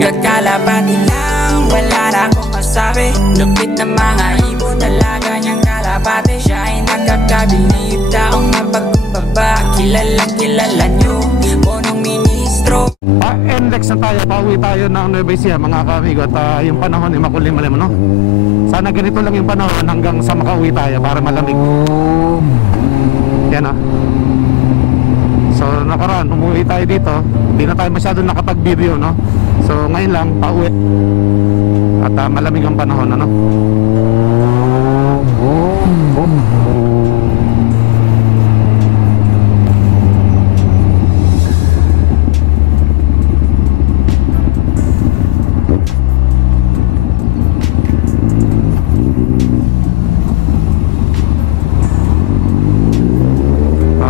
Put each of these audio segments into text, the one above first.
Kakalapati lang, wala na akong masabi. Lupit na mga ibon, talaga niyang kalapati. Siya ay nakakabilib, taong mapagkumbaba. Kilalang kilala niyo, punong ministro. NLEX na tayo, pauwi tayo ng Nueva Ecija mga kamigo. At yung panahon ay makulim-malim, no? Sana ganito lang yung panahon hanggang sa makauwi tayo para malamig. Yan, So nakaraan, umuwi tayo dito. Hindi na tayo masyado nakapag-video, no? So ngayon lang, pauwi. At malamig ang panahon, ano?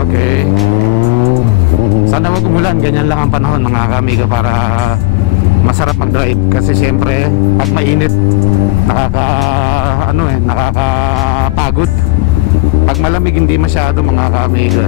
Okay. Sana wag umulan, ganyan lang ang panahon mga kamigo para masarap mag-drive. Kasi syempre pag mainit nakakapagod. Pag malamig hindi masyado mga kamigo.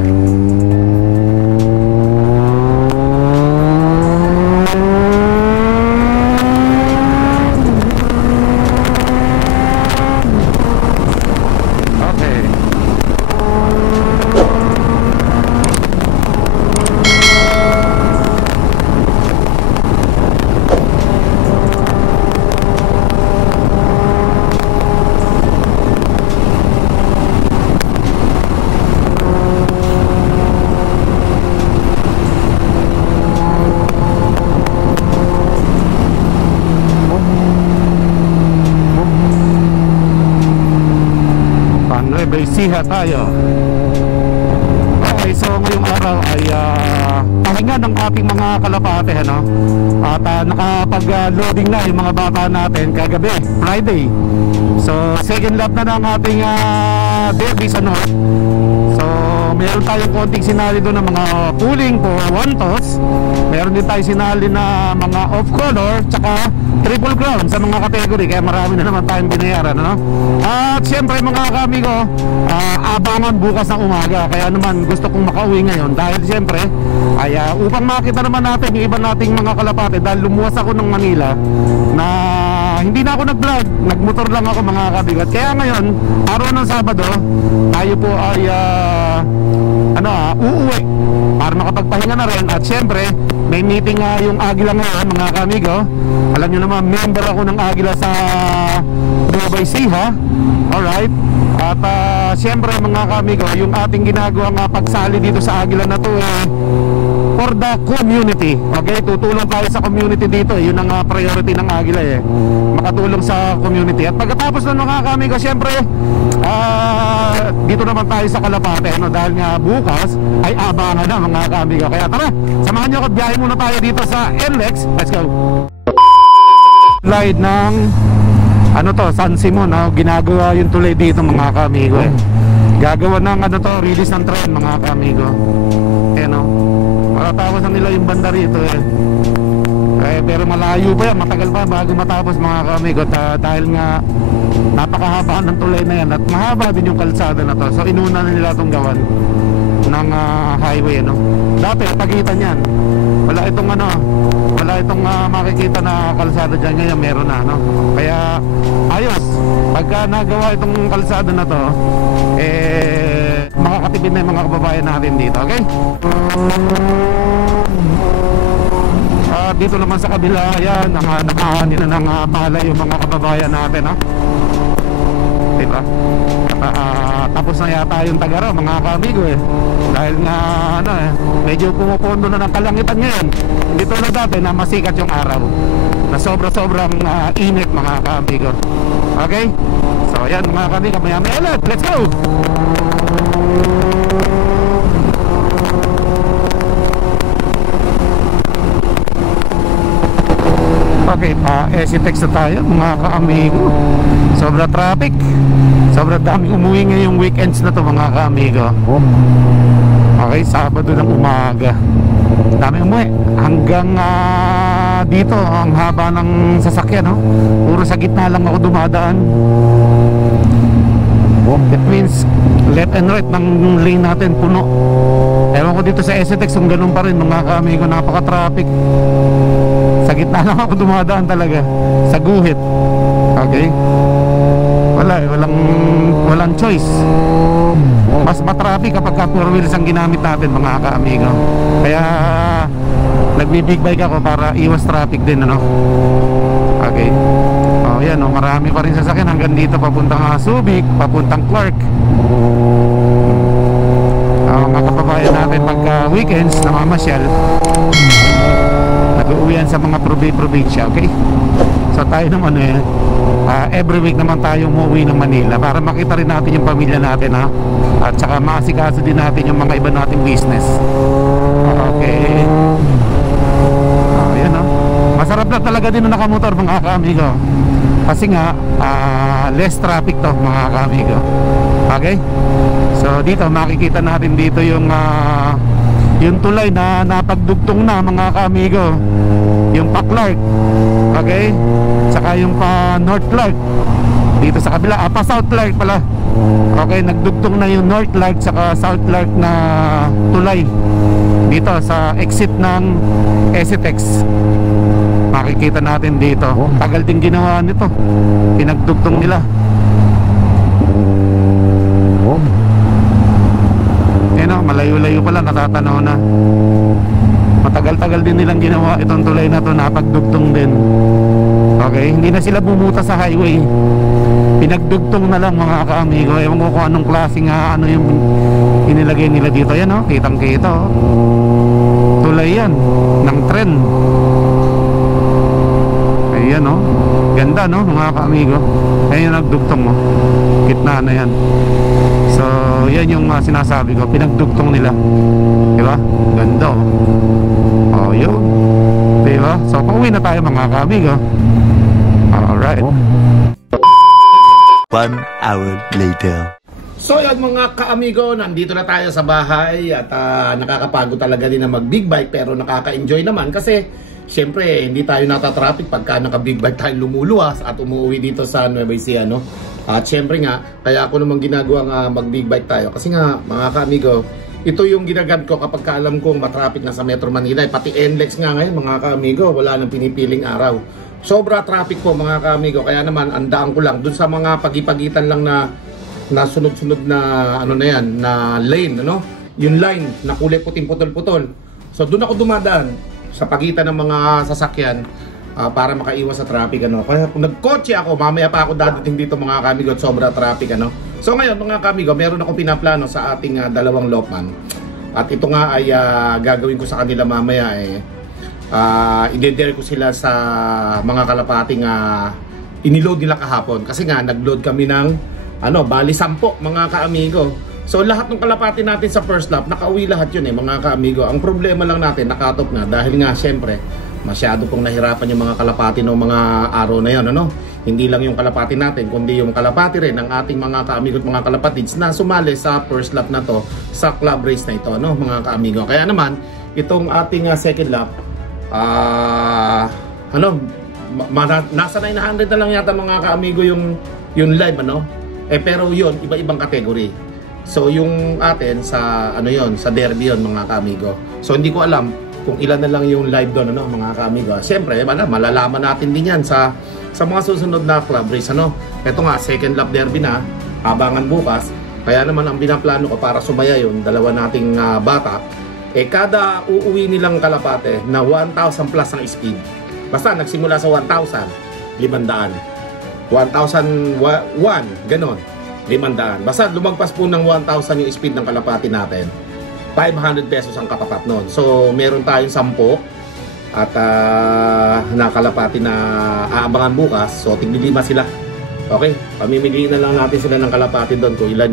Ecija tayo. Okay, so ngayong araw ay pahinga ng ating mga kalapate, ano? At nakapag-loading na yung mga bata natin kagabi, Friday. So second lap na ng ating derby sa North. So meron tayong konting sinali doon ng mga pulling for one toss. Meron din tayong sinali na mga off color tsaka triple crown sa mga kategory, kaya marami na naman tayong binayaran, ano? At syempre mga kamigo, abangan bukas ng umaga. Kaya naman gusto kong makauwi ngayon dahil syempre ay upang makita naman natin yung iba nating mga kalapate. Dahil lumuwas ako ng Manila na hindi na ako nag-vlog, nagmotor lang ako mga kamigo. At kaya ngayon, araw ng Sabado, tayo po ay uuwi para makapagpahinga na rin. At syempre may meeting yung Agila ngayon mga kamigo. Alam nyo naman, member ako ng Agila sa Nueva Ecija. Alright. At syempre mga kamigo, yung ating ginagawang pagsali dito sa Agila na to for the community. Okay, tutulong tayo sa community dito. Yun ang priority ng Agila makatulong sa community. At pagkatapos ng mga kamigo, syempre dito naman tayo sa Kalapate, ano? Dahil nga bukas ay abangan na mga kamigo. Kaya tara, samahan nyo ako at biyahe muna tayo dito sa NLEX. Let's go. Slide ng San Simon, ginagawa yung tulay dito mga kamigo. Gagawa ng release ng train mga kamigo. Matatapos na nila yung banda rito pero malayo pa yan, matagal pa bago matapos mga kamigo. Dahil nga napakahaba ng tulay na yan at mahaba din yung kalsada na to. So inuna na nila itong gawan ng highway, Dati pagitan yan, wala itong makikita na kalsada dyan. Ngayon meron na, Kaya ayos, pagka nagawa itong kalsada na to, makakatipid na yung mga kababayan natin dito. Okay? Dito naman sa kabila, yan, nakahanin na ng palay yung mga kababayan natin, diba? Tapos na yata yung Tagaraw mga kamigo dahil nga medyo pumupondo na ng kalangitan ngayon. Hindi tulad dati na masikat yung araw, na sobrang init mga kamigo. Okay? So yan mga kamigo, maya ulit, let's go! Okay, SCTEX na tayo mga ka-amigo. Sobra traffic, sobra daming umuwi ngayong weekends na to mga ka-amigo. Okay, Sabado ng umaga, daming umuwi hanggang dito. Ang haba ng sasakyan, puro sa gitna lang ako dumadaan. That means left and right ng lane natin puno. Ewan ko dito sa SCTEX kung ganun pa rin mga ka-amigo, napaka-traffic. Sa Sa gitna lang ako dumadaan talaga, sa guhit. Okay? Walang choice. Mas matraffic kapag ka 4 wheels ang ginamit natin, mga ka-amigo. Kaya nagbi-big bike ako para iwas traffic din, ano? Okay. Oh, yan, oh, marami pa rin sasakyan hanggang dito papuntang Subic, papuntang Clark. Mga kababayan natin pagka weekends namamasyal, nag-uuwian sa mga probinsya, okay? So tayo naman every week naman tayo umuwi ng Manila para makita rin natin yung pamilya natin, ha? At saka maasikaso din natin yung mga iba nating business. Okay. Ayan, masarap na talaga din na nakamotor, mga ka-amigo. Kasi nga less traffic to, mga ka-amigo. Okay? So dito makikita natin dito yung tulay na napagdugtong na, mga ka-amigo. Yung pa Clark, okay? Saka yung pa North Clark dito sa kabila, pa South Clark pala. Okay, nagdugtong na yung North Clark saka South Clark na tulay dito sa exit ng SCTEX. Makikita natin dito. Tagal din ginawa nito, pinagdugtong nila. Malayo-layo pala, natatanaw na. Matagal-tagal din nilang ginawa itong tulay na to, napagdugtong din. Okay, hindi na sila bumuta sa highway, pinagdugtong na lang, mga ka-amigo. Ewan ko kung anong klaseng ano yung inilagay nila dito. Yan, oh, kitang-kita, oh. Tulay yan ng tren. Ayan, oh, ganda, no, mga ka-amigo. Ayan yung nagdugtong, oh. Gitna na yan. So yan yung sinasabi ko, pinagdugtong nila, diba? Ganda, oh. Oh, yun, diba? So pauwi na tayo, mga ka-amigo. Alright. 1 hour later. So yan, mga ka-amigo, nandito na tayo sa bahay. At nakakapagod talaga din na mag big bike, pero nakaka-enjoy naman kasi syempre hindi tayo natatraffic pagka naka big bike tayo lumuluwas at umuwi dito sa Nueva Ecija, no? At syempre nga, kaya ako naman ginagawa nga mag big bike tayo. Kasi nga, mga ka-amigo, ito yung ginagamit ko kapag alam kong matraffic na sa Metro Manila. Pati NLEX nga ngayon, mga ka-amigo, wala nang pinipiling araw. Sobra traffic po, mga ka-amigo. Kaya naman, andaan ko lang dun sa mga pagipagitan lang na sunod-sunod na ano na yan, na lane, ano? Yung line na kulay puting putol-putol. So doon ako dumadaan sa pagitan ng mga sasakyan para makaiwas sa traffic, ano. Kaya kung nagkotse ako, mamaya pa ako dadating dito, mga ka-amigo, at sobra traffic, ano. So ngayon, mga ka-amigo, meron akong pinaplano sa ating dalawang lopman. At ito nga ay gagawin ko sa kanila mamaya, i-dare ko sila sa mga kalapating iniload nila kahapon. Kasi nga, nag-load kami ng bali 10, mga ka-amigo. So lahat ng kalapati natin sa first lap, nakauwi lahat yun, mga ka-amigo. Ang problema lang natin, nakatop na. Dahil nga, syempre, masyado pong nahirapan yung mga kalapati ng mga araw na yun, ano? Hindi lang yung kalapati natin, kundi yung kalapati rin ng ating mga ka-amigo at mga kalapatids na sumali sa first lap na to, sa club race na ito, no, mga ka-amigo. Kaya naman, itong ating second lap, nasa 900 na lang yata, mga ka-amigo, yung live, ano? Pero yun, iba-ibang kategory. So yung atin sa sa derby yun, mga ka-amigo. So hindi ko alam kung ilan na lang yung live doon, ano, mga ka-amigo. Siyempre, malalaman natin din yan sa mga susunod na club race, ano. Ito nga, second lap derby na, abangan bukas. Kaya naman ang binaplano ko para sumaya yung dalawa nating bata, kada uuwi nilang kalapate na 1,000 plus ang speed. Basta nagsimula sa 1,000, 500. 1,001, ganon, 500. Basta lumagpas po ng 1,000 yung speed ng kalapati natin, 500 pesos ang katapat nun. So meron tayong 10 at nakalapati na aabangan bukas. So tig-5 sila. Okay, pamimigay na lang natin sila ng kalapati doon kung ilan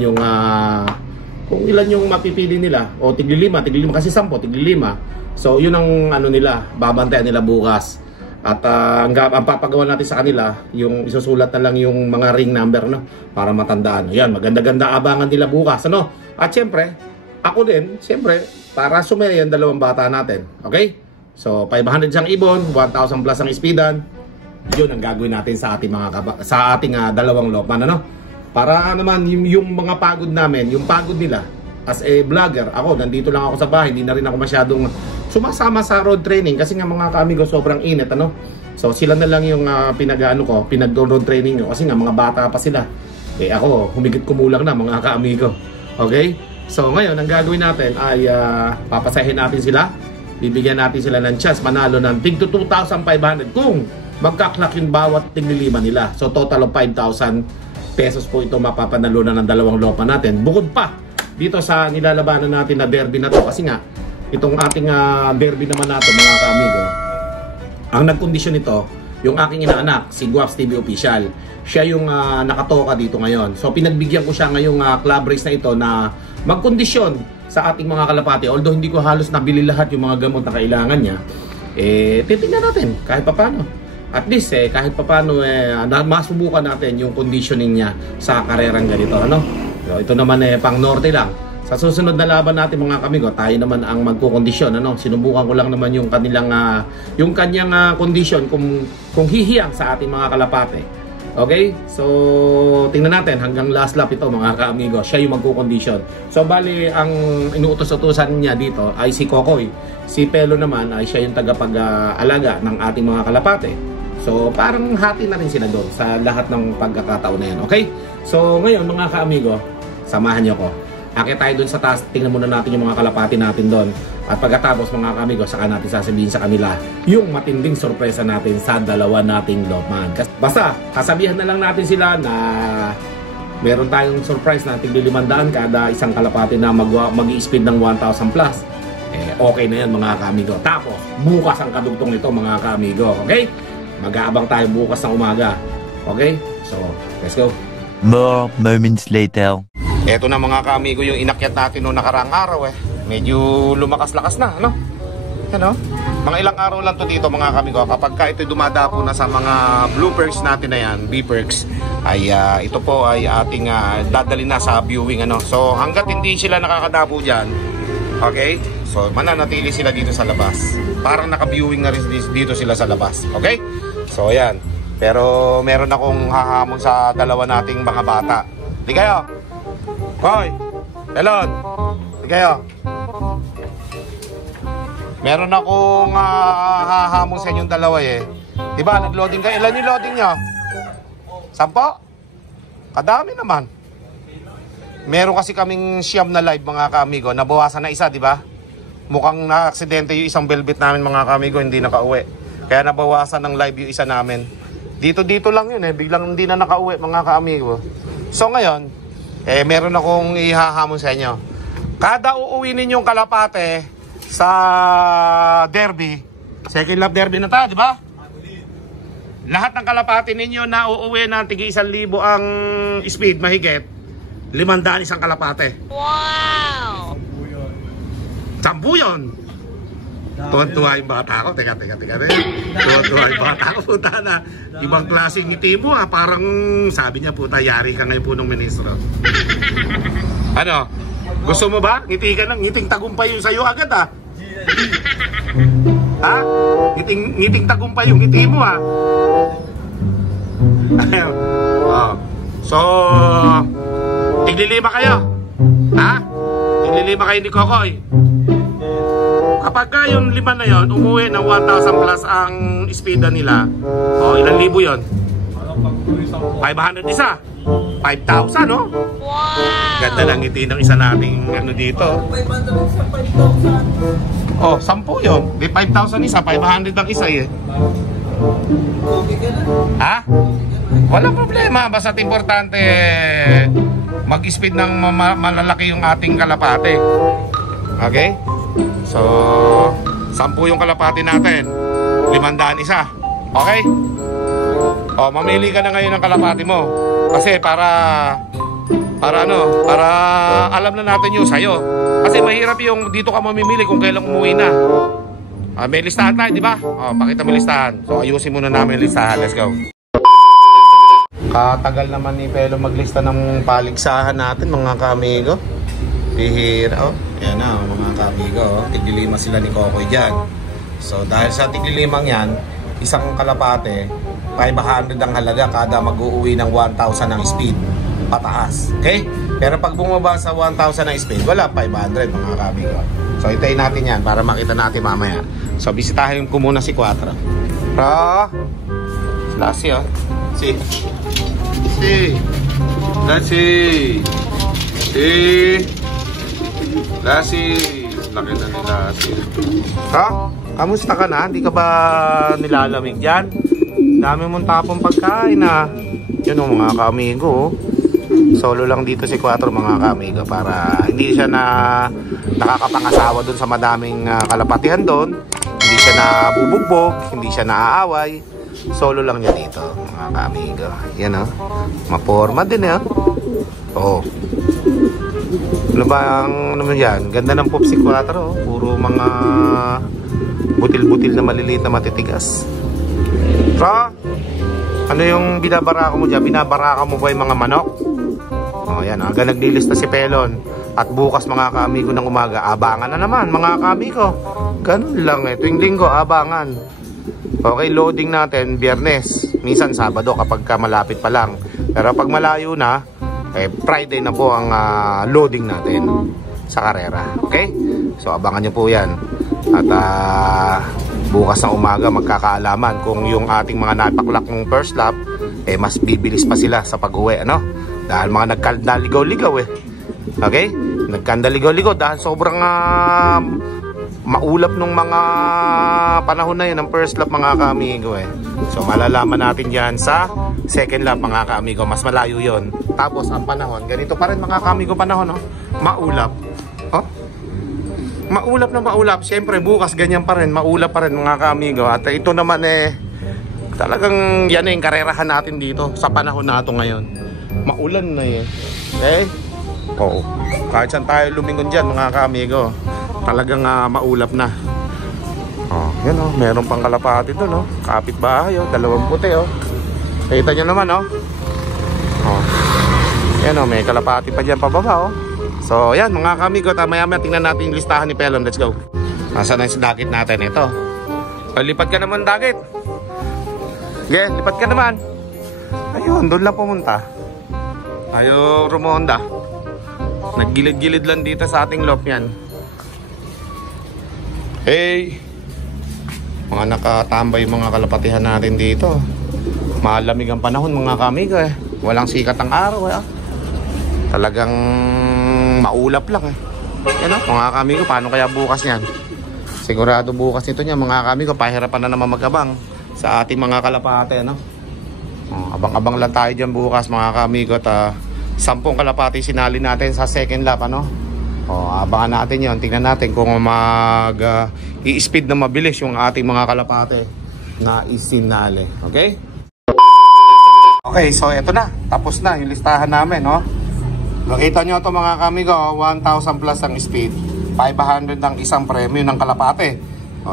yung mapipili nila. O tig-5 kasi 10, tig-5. So yun ang nila, babantayan nila bukas. At ang papagawa natin sa kanila, yung isusulat na lang yung mga ring number, no, para matandaan. Yan, maganda-ganda abangan nila bukas, ano. At syempre, ako din, syempre, para sumaya yung dalawang bata natin. Okay? So 500 siyang ibon, 1,000 plus ang speedan. Yun ang gagawin natin sa ating dalawang lopman, ano. Para naman yung mga pagod namin, yung pagod nila as a vlogger. Ako, nandito lang ako sa bahay, hindi na rin ako masyadong sumasama sa road training kasi nga mga kaamigo sobrang init ano. So sila na lang yung pinag-road training nyo kasi nga mga bata pa sila. Eh ako, humigit kumulang na mga kaamigo. Okay? So ngayon, ang gagawin natin ay papasahin natin sila. Bibigyan natin sila ng chance manalo ng tig to 2,500 kung magkaklak yung bawat tiglilima nila. So total of 5,000 pesos po ito mapapanalunan ng dalawang lopa natin. Bukod pa dito sa nilalabanan natin na derby na to kasi nga itong ating derby naman nato mga kaamigo. Ang nagkondisyon nito, yung aking inaanak, si Guaps TV Official. Siya yung nakatoka dito ngayon. So pinagbigyan ko siya ngayong club race na ito na magkondisyon sa ating mga kalapati. Although hindi ko halos nabili lahat yung mga gamot na kailangan niya, titignan natin kahit papano. At least kahit papano masubukan natin yung conditioning niya sa karerang ganito ano. So, ito naman pang norte lang. Sa susunod na laban natin mga kamigo, tayo naman ang magkukondisyon ano. Sinubukan ko lang naman yung kanilang yung kanyang kondisyon kung hihiyang sa ating mga kalapate. Okay? So, tingnan natin hanggang last lap ito mga kaamigo. Siya yung magkukondisyon. So, bali, ang inuutos-utusan niya dito ay si Kokoy. Si Pelo naman ay siya yung tagapag-alaga ng ating mga kalapate. So, parang hati na rin sila doon sa lahat ng pagkakataon na yan. Okay? So, ngayon mga kaamigo, samahan niyo ko. Akit tayo doon sa taas, tingnan muna natin yung mga kalapati natin doon. At pagkatapos mga kamigo, saka natin sasabihin sa kanila yung matinding sorpresa natin sa dalawa nating lopman. Basta, kasabihan na lang natin sila na meron tayong surprise na tig-500 kada isang kalapati na mag-i-speed ng 1,000 plus. Okay na yan mga kamigo. Tapos, bukas ang kadugtong nito mga kamigo. Okay? Mag-aabang tayo bukas ng umaga. Okay? So, let's go. More moments later. Eto na mga kaamigo yung inakyat natin noong nakaraang araw Medyo lumakas-lakas na, ano? Ano? Mga ilang araw lang to dito mga kaamigo. Kapag ka ito dumadapo na sa mga bloopers natin na yan, B-perks, ay ito po ay ating dadali na sa viewing, ano? So hanggat hindi sila nakakadapo dyan, okay? So mananatili sila dito sa labas. Parang naka-viewing na rin dito sila sa labas, okay? So ayan. Pero meron akong hahamon sa dalawa nating mga bata. Di kayo? Hoy! Elon! Di kayo? Meron akong hahamon sa inyong dalawa Diba, nag-loading kayo? Ilan yung loading nyo? 10? Kadami naman. Meron kasi kaming siyam na live mga kaamigo. Nabawasan na isa, diba? Mukhang na-aksidente yung isang velvet namin mga kaamigo, hindi nakauwi. Kaya nabawasan ng live yung isa namin. Dito lang yun biglang hindi na nakauwi mga kaamigo. So ngayon, meron akong ihahamon sa inyo. Kada uuwi ninyong kalapate sa derby, second lap derby na tayo, di ba? Lahat ng kalapate ninyo na uuwi ng tigi 1,000 ang speed mahigit, 500 isang kalapate. Wow! 10 yun. Tuwan-tuwa yung bata ko. Teka. Tuwan-tuwa yung bata ko. Puta na. Ibang klaseng ngiti mo Parang sabi niya puta, yari ka ngayon punong ministro. Ano? Gusto mo ba? Ngiti ka ng ngiting tagumpay yung sa'yo agad Ha? Ngiting tagumpay yung ngiti mo Ayun. So, tiglilima kayo. Ha? Tiglilima kayo ni Kokoy. Kapag yung 5 na yon umuwi ng 1,000 plus ang speed nila, ilang libo yon? 500 isa. 5,000, no? Wow! Ganda lang ngiti ng isa nating dito. 10 yun. Di 5,000 isa, 500 ang isa Ha? Walang problema. Basta importante mag-speed ng malalaki yung ating kalapate. Okay? So, 10 yung kalapati natin, 500 isa. Okay? Mamili ka na ngayon ng kalapati mo. Kasi para alam na natin yung sayo. Kasi mahirap yung dito ka mamimili kung kailan umuwi na. May listahan tayo, di ba? Pakita mo listahan. So, ayusin muna namin yung listahan. Let's go. Katagal naman ni Pelo maglista ng paligsahan natin mga kaamigo. Bihira, yan na mga kaamigo, tig-5 sila ni Kokoy dyan. So dahil sa tig-5 yan, isang kalapate 500 ang halaga kada mag-uuwi ng 1,000 ang speed pataas. Okay? Pero pag bumaba sa 1,000 na speed, wala, 500 mga kamigo. So hintayin natin yan para makita natin mamaya. So bisitahin ko muna si Quattro. Lassie oh. Si. Lassie. Laki na ni Lassie. Kamusta ka na? Hindi ka ba nilalamig dyan? Dami mong tapong pagkain ah. Yun o mga kaamigo. Solo lang dito si Quattro mga kaamigo para hindi siya nakakapangasawa dun sa madaming kalapatihan doon. Hindi siya nabubugbog, hindi siya naaaway. Solo lang niya dito mga kaamigo. Yan o. Maporma din eh. Oo. Ano ba ang naman yan? Ganda ng pop si Quattro. Puro mga butil-butil na maliliit na matitigas. Ano yung binabaraka mo dyan? Binabaraka mo ba yung mga manok? O yan, hanggang naglilista si Pelon. At bukas mga kaamigo ng umaga, abangan na naman mga kaamigo. Ganun lang eh, tuwing linggo, abangan. Okay, loading natin Biyernes, minsan Sabado kapag malapit pa lang. Pero pag malayo na, Friday na po ang loading natin sa karera. Okay? So abangan nyo po yan. At bukas ng umaga magkakaalaman kung yung ating mga napaklak ng first lap mas bibilis pa sila sa pag-uwi, ano? Dahil mga nagkandaligaw-ligaw okay? Nagkandaligaw-ligaw dahil sobrang maulap nung mga panahon na yun ng first lap mga kaamigo So malalaman natin yan sa second lap mga kaamigo. Mas malayo yon. Tapos ang panahon, ganito pa rin mga kaamigo panahon, maulap. Maulap na maulap. Siyempre bukas ganyan pa rin, maulap pa rin mga kaamigo. At ito naman talagang yan yung karerahan natin dito sa panahon na ito ngayon. Maulan na okay? Oo. Kahit saan tayo lumingon dyan mga kaamigo, talagang maulap na. Yan meron pang kalapati doon kapit bahay dalawang puti Kita nyo naman yan may kalapati pa dyan pababa So yan mga kamigo, maya-maya tingnan natin yung listahan ni Pelon. Let's go. Nasaan na yung dagit natin ito? Lipat ka naman dagit. Lipat ka naman. Ayun, doon lang pumunta. Ayaw rumonda. Naggilid-gilid lang dito sa ating loft yan. Hey, mga nakatambay mga kalapatihan natin dito. Malamig ang panahon mga kamigo Walang sikat ang araw Talagang maulap lang Yan mga kamigo, paano kaya bukas yan? Sigurado bukas nito niya mga kamigo, pahirapan na naman mag-abang sa ating mga kalapate abang-abang lang tayo dyan bukas mga kamigo. At 10 kalapati sinali natin sa second lap abangan natin yon. Tingnan natin kung i-speed na mabilis yung ating mga kalapate na isinali. Okay? Okay, so eto na, tapos na yung listahan namin Nakita nyo ito mga kamigo, 1,000 plus ang speed, 500 ang isang premyo ng kalapate.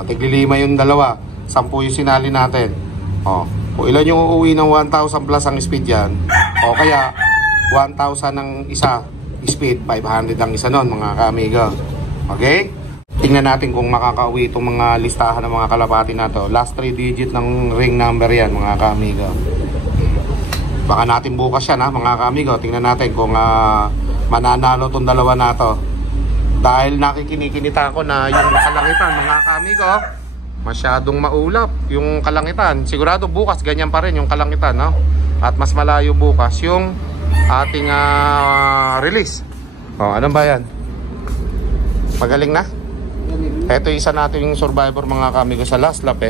Tiglilima yung dalawa, 10 yung sinali natin. Kung ilan yung uuwi ng 1,000 plus ang speed yan, o kaya 1,000 ang isa speed, 500 ang isa nun mga kamigo. Okay? Tingnan natin kung makakauwi itong mga listahan ng mga kalapate na to. Last 3 digit ng ring number yan mga kamigo. Baka natin bukas yan mga kamigo. Tingnan natin kung mananalo tong dalawa na to. Dahil nakikinikinita ko na yung kalangitan mga kamigo, masyadong maulap yung kalangitan. Sigurado bukas ganyan pa rin yung kalangitan At mas malayo bukas yung ating release. Ano ba yan? Magaling na? Ito isa natin yung survivor mga kamigo sa last lap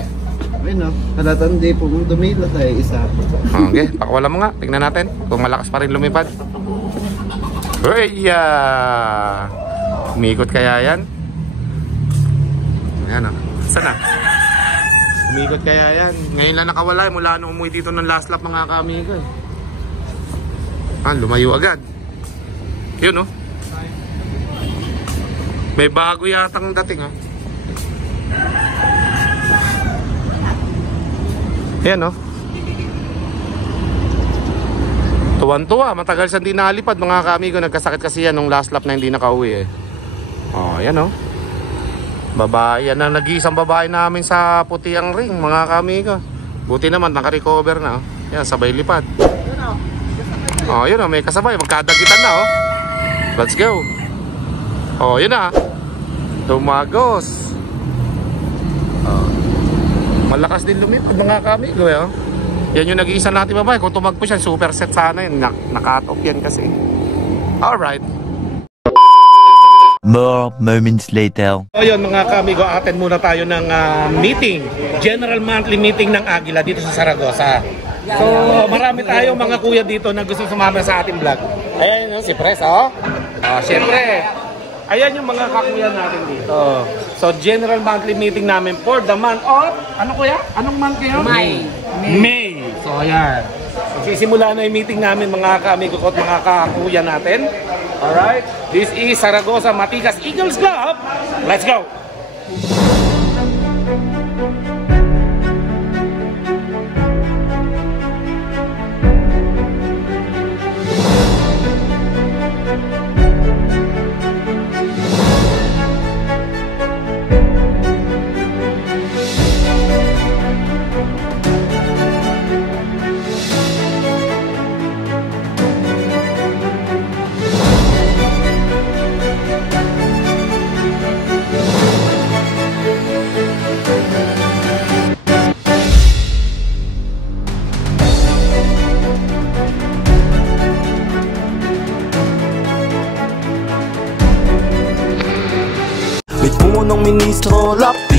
Ayun halatan di po dumila tayo isa. Okay, pakawala mo nga. Tingnan natin kung malakas pa rin lumipad. Heya! Umikot kaya yan? Ayan Saan na? Umikot kaya yan? Ngayon lang nakawala mula nung umuwi dito ng last lap mga kamigo lumayo agad. Yun may bago yatang dating Ayan tuwan-tuwa, matagal siyang di nalipad mga kamigo. Nagkasakit kasi yan nung last lap na hindi nakauwi Ayan babae, yan ang nag-iisang babae namin sa puti ang ring mga kamigo. Buti naman naka-recover na Yan, sabay lipad. Yun may kasabay, magkadagitan na Let's go. Oh, yun na. Tumagos. Malakas din lumipad mga kamigo eh. Yan yung nag-iisa natin babae. Kung tumagpos yan, super set sana yun. Naka-cut off yan kasi. Alright. More moments later. So yun mga kamigo, attend muna tayo ng meeting. General monthly meeting ng Agila dito sa Zaragoza. So marami tayo mga kuya dito na gusto sumama sa ating vlog. Ayan yun, si Pres, oh. Siyempre, ayan yung mga kakuya natin dito. So general monthly meeting namin for the month of, ano kuya? Anong month kayo? May. So ayan. Sisimula na yung meeting namin mga kamigo ko at mga kakuya natin. Alright, this is Zaragoza Matikas Eagles Club. Let's go! Punong ministro, lapit